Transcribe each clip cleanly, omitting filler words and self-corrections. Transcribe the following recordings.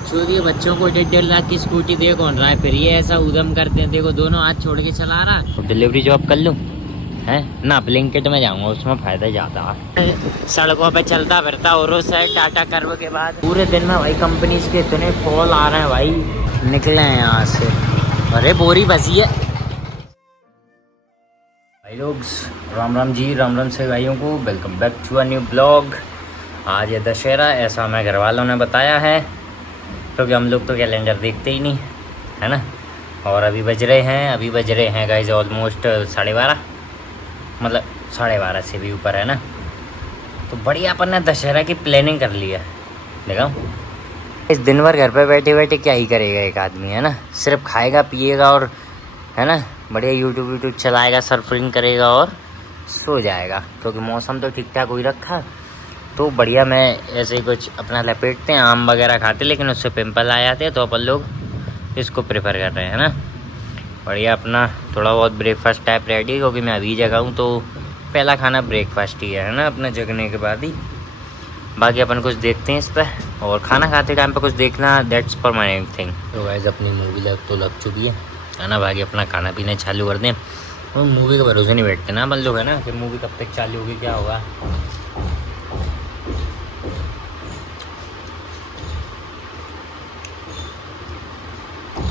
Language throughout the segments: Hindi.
छोड़िए बच्चों को 1.5 लाख की स्कूटी दे कौन रहा है, फिर ये ऐसा उधम करते हैं। देखो दोनों हाथ छोड़ के चला रहा। डिलीवरी जॉब कर लूँ है ना, ब्लिंकिट में जाऊंगा, उसमें फायदा ज्यादा है। सड़कों पे चलता फिरता और है टाटा कर्व के बाद पूरे दिन में भाई कंपनीज के इतने कॉल आ रहे हैं भाई, निकले हैं यहाँ से। अरे बोरी बसी है भाई लोग। राम राम जी, राम राम से भाइयों को, welcome back to a new blog. आज है दशहरा, ऐसा हमें घर वालों ने बताया है, क्योंकि हम लोग तो कैलेंडर देखते ही नहीं है ना। और अभी बज रहे हैं गाइज ऑलमोस्ट 12:30, मतलब 12:30 से भी ऊपर है ना। तो बढ़िया अपन ने दशहरा की प्लानिंग कर ली है। देखा इस दिन भर घर पे बैठे बैठे क्या ही करेगा एक आदमी, है ना। सिर्फ खाएगा पिएगा और है ना, बढ़िया यूट्यूब चलाएगा, सर्फिंग करेगा और सो जाएगा। क्योंकि मौसम तो ठीक ठाक हो ही रखा, तो बढ़िया मैं ऐसे ही कुछ अपना लपेटते हैं। आम वगैरह खाते लेकिन उससे पिंपल आ जाते हैं, तो अपन लोग इसको प्रेफर कर रहे हैं ना। बढ़िया अपना थोड़ा बहुत ब्रेकफास्ट टाइप रेडी, क्योंकि मैं अभी जगा हूँ तो पहला खाना ब्रेकफास्ट ही है ना, अपने जगने के बाद ही। बाकी अपन कुछ देखते हैं इस पर, और खाना खाते टाइम पे कुछ देखना, दैट्स फॉर माय थिंग। तो गाइस अपनी मूवी लग चुकी है ना। बाकी अपना खाना पीना चालू कर दें। और मूवी के भरोसे नहीं बैठते ना अपन लोग, है ना, कि मूवी कब तक चालू होगी, क्या होगा।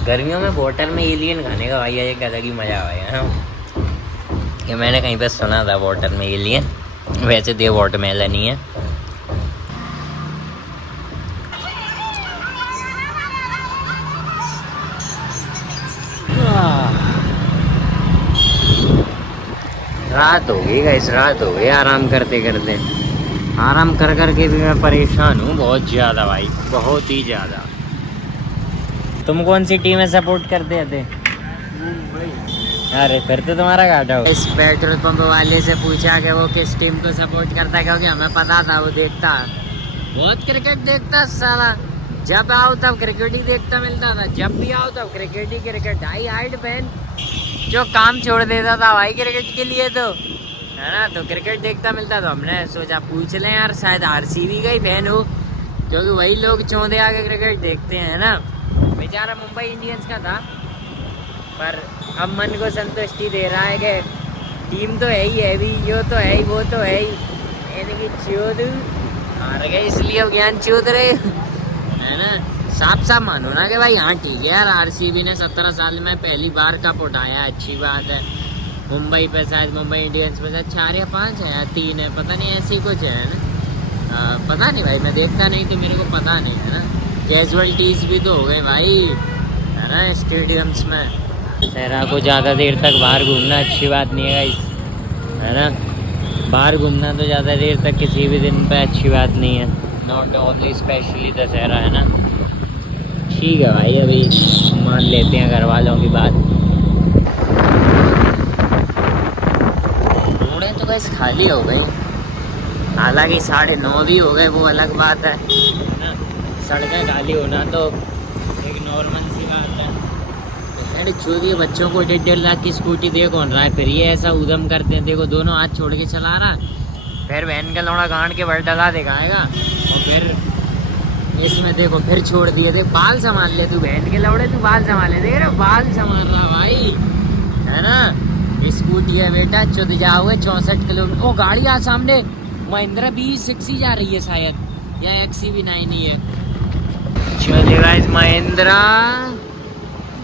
गर्मियों में वाटर में एलियन खाने का भाई एक अलग ही मज़ा आया है ना। ये मैंने कहीं पर सुना था, वाटर में एलियन, वैसे दे वाटरमेलन ही है। रात हो गई गाइस, रात हो गई। आराम करते करते, आराम कर करके भी मैं परेशान हूँ बहुत ज़्यादा भाई, बहुत ही ज़्यादा। तुम कौन सी टीम में सपोर्ट करते थे? अरे फिर तो तुम्हारा घाटा हो। इस पेट्रोल पंप वाले से पूछा कि वो किस टीम को सपोर्ट करता है, क्योंकि हमें पता था वो देखता बहुत क्रिकेट देखता साला। जब आओ तब क्रिकेट ही देखता मिलता था, जब भी आओ तब क्रिकेट ही क्रिकेट। हाई हाइट फैन जो काम छोड़ देता था भाई क्रिकेट के लिए, तो है ना, तो क्रिकेट देखता मिलता। तो हमने सोचा पूछ लें यार, शायद आरसीबी का ही फैन हो, क्योंकि वही लोग चौंधे आके क्रिकेट देखते हैं ना। बेचारा मुंबई इंडियंस का था, पर अब मन को संतुष्टि दे रहा है कि टीम तो है ही है भी, यो तो है ही, वो तो है ही, इनकी चोद हार गए इसलिए अब ज्ञान चोद रहे है ना। साफ साफ मानो ना कि भाई हाँ ठीक है यार, आरसीबी ने 17 साल में पहली बार कप उठाया, अच्छी बात है। मुंबई पे शायद, मुंबई इंडियंस पे शायद 4 या 5 है या 3 है, पता नहीं, ऐसी कुछ है ना। पता नहीं भाई, मैं देखता नहीं तो मेरे को पता नहीं है ना। कैजुअलिटीज भी तो हो गए भाई है ना स्टेडियम्स में। दशहरा को ज़्यादा देर तक बाहर घूमना अच्छी बात नहीं है है ना। बाहर घूमना तो ज़्यादा देर तक किसी भी दिन पे अच्छी बात नहीं है, नॉट ओनली स्पेशली दशहरा, है ना। ठीक है भाई, अभी मान लेते हैं घर वालों की बात। रोडें तो कैसे खाली हो गई, हालांकि 9:30 भी हो गए, वो अलग बात है ना। सड़कें खाली होना तो एक नॉर्मल सी बात है। अरे छोड़िए बच्चों को 1.5 लाख की स्कूटी दे कौन रहा है, फिर ये ऐसा उधम करते हैं। देखो दोनों हाथ छोड़ के चला रहा, फिर बहन का लौड़ा गांड के बल डला दिखाएगा, और फिर इसमें देखो फिर छोड़ दिए थे। बाल संभाल ले तू, बहन के लौड़े तू बाल संभाले, देख रहे बाल संभाल रहा भाई है ना। स्कूटी है बेटा, चुद जाओगे 64 किलोमीटर। ओ गाड़ी आ सामने, महिंद्रा B6 ही जा रही है शायद, या XCV9 ही है। चलिए गाइस, महिंद्रा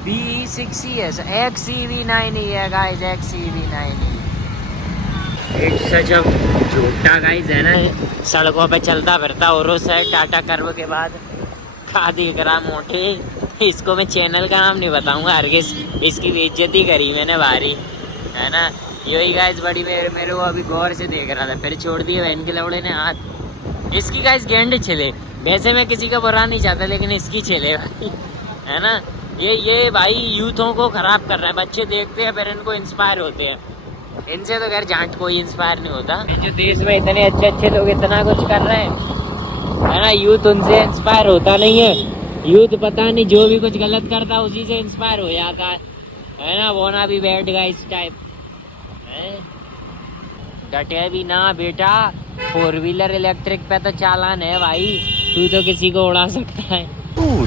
B6 ही है, XCV9 ही है guys, XCV9 he. It's such अ झूठा गाइस है ना। सड़कों पे चलता फिरता और है टाटा कर्व के बाद खा दिख रहा मोटे। इसको मैं चैनल का नाम नहीं बताऊंगा, हरगिज इसकी बेइज्जती करी मैंने भारी है ना। यही गाइस बड़ी मेरे को अभी गौर से देख रहा था, फिर छोड़ दिए बहन के लौड़े ने हाथ। इसकी गाइस गेंड छिले, वैसे मैं किसी का बुरा नहीं चाहता, लेकिन इसकी छिले भाई है ना। ये भाई यूथों को खराब कर रहा है। बच्चे देखते हैं फिर इनको इंस्पायर होते हैं, इनसे तो खैर जांच कोई इंस्पायर नहीं होता। जो देश में इतने अच्छे अच्छे लोग इतना कुछ कर रहे हैं है ना, यूथ उनसे इंस्पायर होता नहीं है। यूथ पता नहीं जो भी कुछ गलत करता है उसी से इंस्पायर हो जाता है ना। वो ना भी बैड गाइस टाइप है, डटे भी ना बेटा। 4 व्हीलर इलेक्ट्रिक पे तो चालान है भाई, तू तो किसी को उड़ा सकता है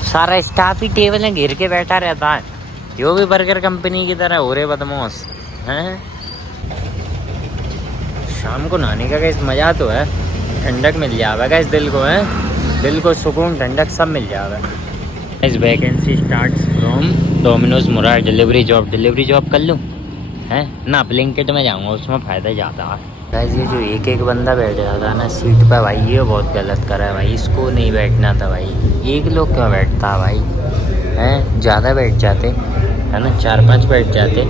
सारा स्टाफ ही टेबल में घेर के बैठा रहता है, जो भी बर्गर कंपनी की तरह हो रहे बदमाश हैं। शाम को नहाने का गैस मज़ा तो है, ठंडक मिल जाएगा गैस दिल को, है दिल को सुकून ठंडक सब मिल जाएगा। इस vacancy starts from Domino's Murar, delivery job कर लूँ है ना। ब्लिंकिट में जाऊँगा, उसमें फ़ायदा ज़्यादा है गाइस। ये जो एक बंदा बैठ जाता है ना सीट पर भाई, ये बहुत गलत करा है भाई। इसको नहीं बैठना था भाई, एक लोग क्यों बैठता है भाई, हैं ज़्यादा बैठ जाते है ना, 4-5 बैठ जाते,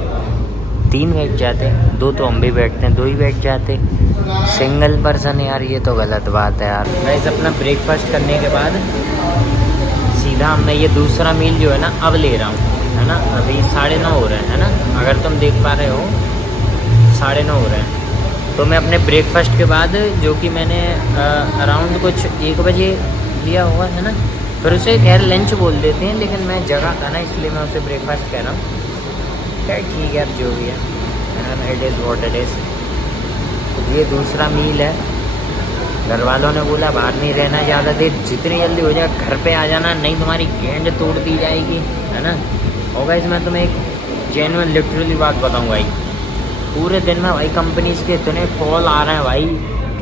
3 बैठ जाते, 2 तो हम भी बैठते हैं, 2 ही बैठ जाते, सिंगल पर्सन यार, ये तो गलत बात है यार। गाइस अपना ब्रेकफास्ट करने के बाद सीधा मैं ये दूसरा मील जो है ना अब ले रहा हूँ, है ना। अभी 9:30 हो रहे हैं, है ना, अगर तुम देख पा रहे हो 9:30 हो रहे हैं। तो मैं अपने ब्रेकफास्ट के बाद, जो कि मैंने अराउंड कुछ 1 बजे लिया हुआ है ना, फिर उसे खैर लंच बोल देते हैं, लेकिन मैं जगह था ना इसलिए मैं उसे ब्रेकफास्ट कह रहा हूँ। खैर ठीक है, अब जो भी है ना, it is what it is. तो ये दूसरा मील है। घर वालों ने बोला बाहर नहीं रहना ज़्यादा देर, जितनी जल्दी हो जाए घर पे आ जाना, नहीं तुम्हारी गेंद तोड़ दी जाएगी, है ना। और गाइस मैं तुम्हें एक जेन्युइन लिटरली बात बताऊँ भाई, पूरे दिन में भाई कंपनीज के इतने कॉल आ रहे हैं भाई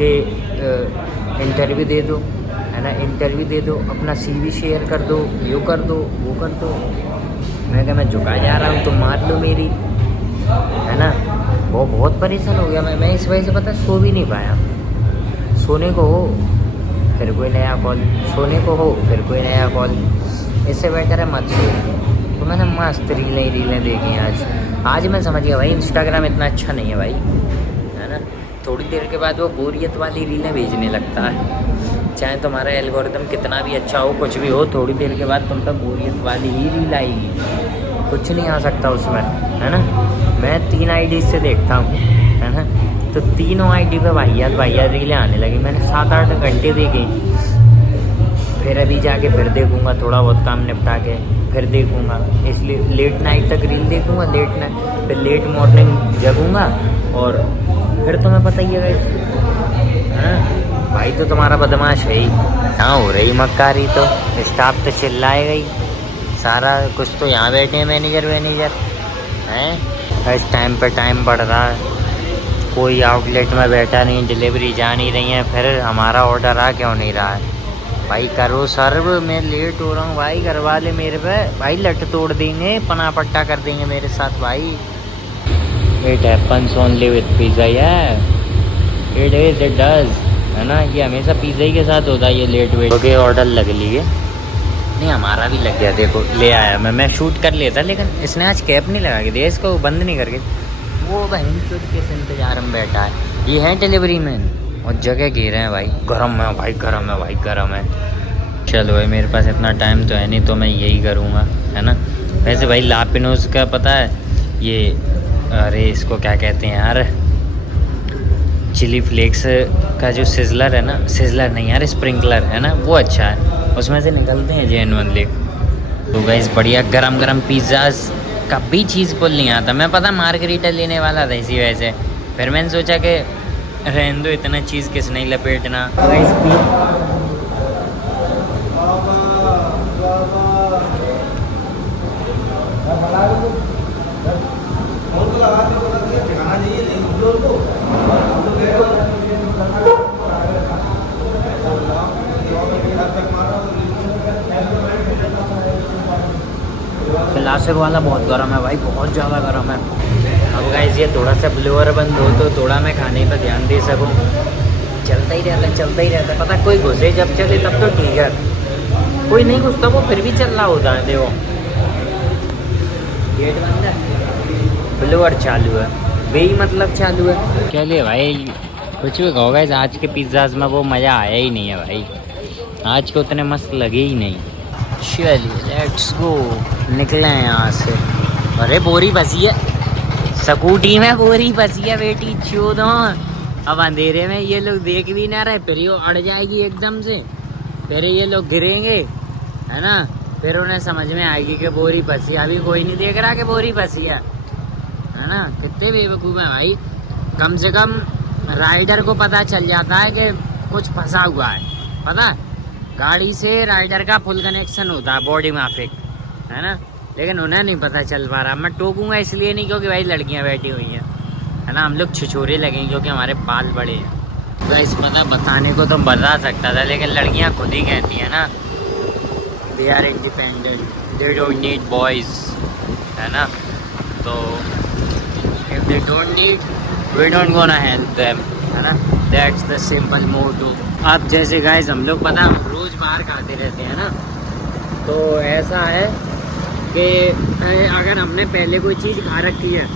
कि इंटरव्यू दे दो, है ना, इंटरव्यू दे दो, अपना CV शेयर कर दो, यो कर दो, वो कर दो। मैं क्या, मैं झुका जा रहा हूँ तो मार लो मेरी, है ना। वो बहुत परेशान हो गया मैं इस वजह से, पता सो भी नहीं पाया। सोने को हो फिर कोई नया कॉल, सोने को हो फिर कोई नया कॉल, इससे बेटर है मत सो। तो मैंने मस्त रीलें देखी आज मैं समझ गया भाई इंस्टाग्राम इतना अच्छा नहीं है भाई, है ना। थोड़ी देर के बाद वो बोरियत वाली रीलें भेजने लगता है, चाहे तुम्हारा एल्गोरिदम कितना भी अच्छा हो, कुछ भी हो, थोड़ी देर के बाद तुम तक बोरियत वाली ही रील आएगी, कुछ नहीं आ सकता उसमें, है ना। मैं 3 ID से देखता हूँ, है ना, तो तीनों ID पे वाहियात रीलें आने लगी। मैंने 7-8 घंटे देखी, फिर अभी जाके फिर देखूँगा, थोड़ा बहुत काम निपटा के फिर देखूँगा, इसलिए लेट नाइट तक रील देखूँगा, लेट नाइट फिर लेट मॉर्निंग जगूँगा। और फिर तुम्हें पता ही है भाई, तो तुम्हारा बदमाश है ही। हाँ हो रही मक्कारी, तो स्टाफ तो चिल्लाएगा ही सारा कुछ। तो यहाँ बैठे हैं मैनेजर हैं, इस टाइम पे टाइम बढ़ रहा है, कोई आउटलेट में बैठा नहीं, डिलीवरी जा नहीं रही है, फिर हमारा ऑर्डर आ क्यों नहीं रहा है भाई, करो सर्व, मैं लेट हो रहा हूँ भाई। घर वाले मेरे पे भाई लट तोड़ देंगे, पना पट्टा कर देंगे मेरे साथ भाई। It happens only with pizza, it is, it does, है ना। ये हमेशा पिज़्ज़ा ही के साथ होता है ये लेट वेट। ओके ऑर्डर लग लिए, नहीं हमारा भी लग गया, देखो ले आया मैं शूट कर लेता, लेकिन इसने आज कैप नहीं लगा के दिया, इसको बंद नहीं करके, वो बहन चुट के इंतजार में बैठा है। ये है डिलीवरी मैन और जगह घेरे हैं भाई, गरम है भाई, गरम है भाई, गरम है। चलो भाई मेरे पास इतना टाइम तो है नहीं, तो मैं यही करूँगा, है ना। वैसे भाई लापिनोज का पता है ये, अरे इसको क्या कहते हैं यार, चिली फ्लेक्स का जो सिजलर है ना, सिजलर नहीं यार स्प्रिंकलर है ना, वो अच्छा है, उसमें से निकलते हैं जेन्युइनली। तो गाइस बढ़िया गरम गरम पिज़्ज़ाज कभी चीज़ पुल नहीं आता। मैं पता मार्गरीटा लेने वाला था इसी वजह से, फिर मैंने सोचा कि रहने दो, इतना चीज़ किस नहीं लपेटना। क्लासिक वाला बहुत गर्म है भाई, बहुत ज़्यादा गर्म है। अब गाइस ये थोड़ा सा ब्लोअर बंद हो तो थोड़ा मैं खाने पर ध्यान दे सकूं। चलता ही रहता है, पता कोई घुसे जब चले तब तो ठीक है, कोई नहीं घुसता वो फिर भी चल रहा होता है। देखो गेट बंद है, ब्लोअर चालू है, वही मतलब चालू है। चलिए भाई कुछ भी कहो गाइस, आज के पिज़्ज़ाज में वो मज़ा आया ही नहीं है भाई, आज को उतने मस्त लगे ही नहीं। चलिए लेट्स गो, निकले हैं यहाँ से। अरे बोरी फंसी है स्कूटी में, बोरी फंसी है बेटी चोदो। अब अंधेरे में ये लोग देख भी ना रहे, फिर ये अड़ जाएगी एकदम से, फिर ये लोग गिरेंगे, है ना, फिर उन्हें समझ में आएगी कि बोरी फंसी। अभी कोई नहीं देख रहा कि बोरी फंसी है ना। कितने बेवकूफ़ हैं भाई, कम से कम राइडर को पता चल जाता है कि कुछ फंसा हुआ है, पता गाड़ी से राइडर का फुल कनेक्शन होता है बॉडी माफिक, है ना, लेकिन उन्हें नहीं पता चल पा रहा। मैं टोकूंगा इसलिए नहीं क्योंकि भाई लड़कियां बैठी हुई हैं, है ना, हम लोग छिछोरे लगेंगे क्योंकि हमारे बाल बड़े हैं। गाइस पता बताने को तो बता सकता था, लेकिन लड़कियां खुद ही कहती हैं ना, they are independent, they don't need boys, है ना, तो if they don't need we don't gonna help them, है ना, दैट्स द सिंपल मोटो। अब जैसे गाइस हम लोग पता रोज़ बाहर खाते रहते हैं ना, तो ऐसा है कि अगर हमने पहले कोई चीज़ खा रखी है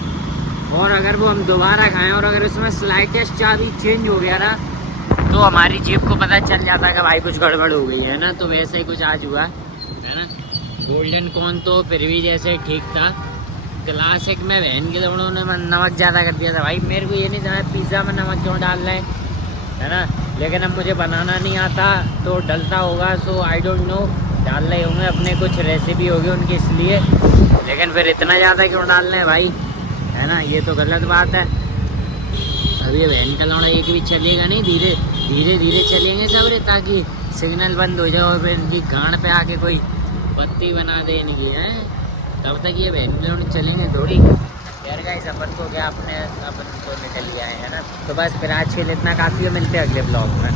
और अगर वो हम दोबारा खाएं और अगर उसमें स्लाइटेस्ट सा भी चेंज हो गया ना, तो हमारी जीभ को पता चल जाता है कि भाई कुछ गड़बड़ हो गई है ना। तो वैसे ही कुछ आज हुआ है ना। गोल्डन कॉर्न तो फिर भी जैसे ठीक था, क्लासिक में बहन के लोगों ने नमक ज़्यादा कर दिया था। भाई मेरे को ये नहीं समझ पिज़्ज़ा में नमक क्यों डाल रहे हैं, है ना, लेकिन अब मुझे बनाना नहीं आता तो डलता होगा, सो आई डोंट नो, डाल रहे होंगे, अपने कुछ रेसिपी होगी उनकी इसलिए, लेकिन फिर इतना ज़्यादा क्यों डाल रहे हैं भाई, है ना, ये तो गलत बात है। अभी ये बहन का लौड़ा एक भी चलेगा नहीं, धीरे धीरे धीरे चलेंगे सब रे, ताकि सिग्नल बंद हो जाए और फिर इनकी गांड पे आके कोई बत्ती बना दे इनकी, है, तब तक ये बहन के लौड़े चलेंगे थोड़ी। यार गाइस अपन को क्या, अपन तो निकल लिया है ना। तो बस फिर आज के लिए इतना काफ़ी है, मिलते हैं अगले ब्लॉग में।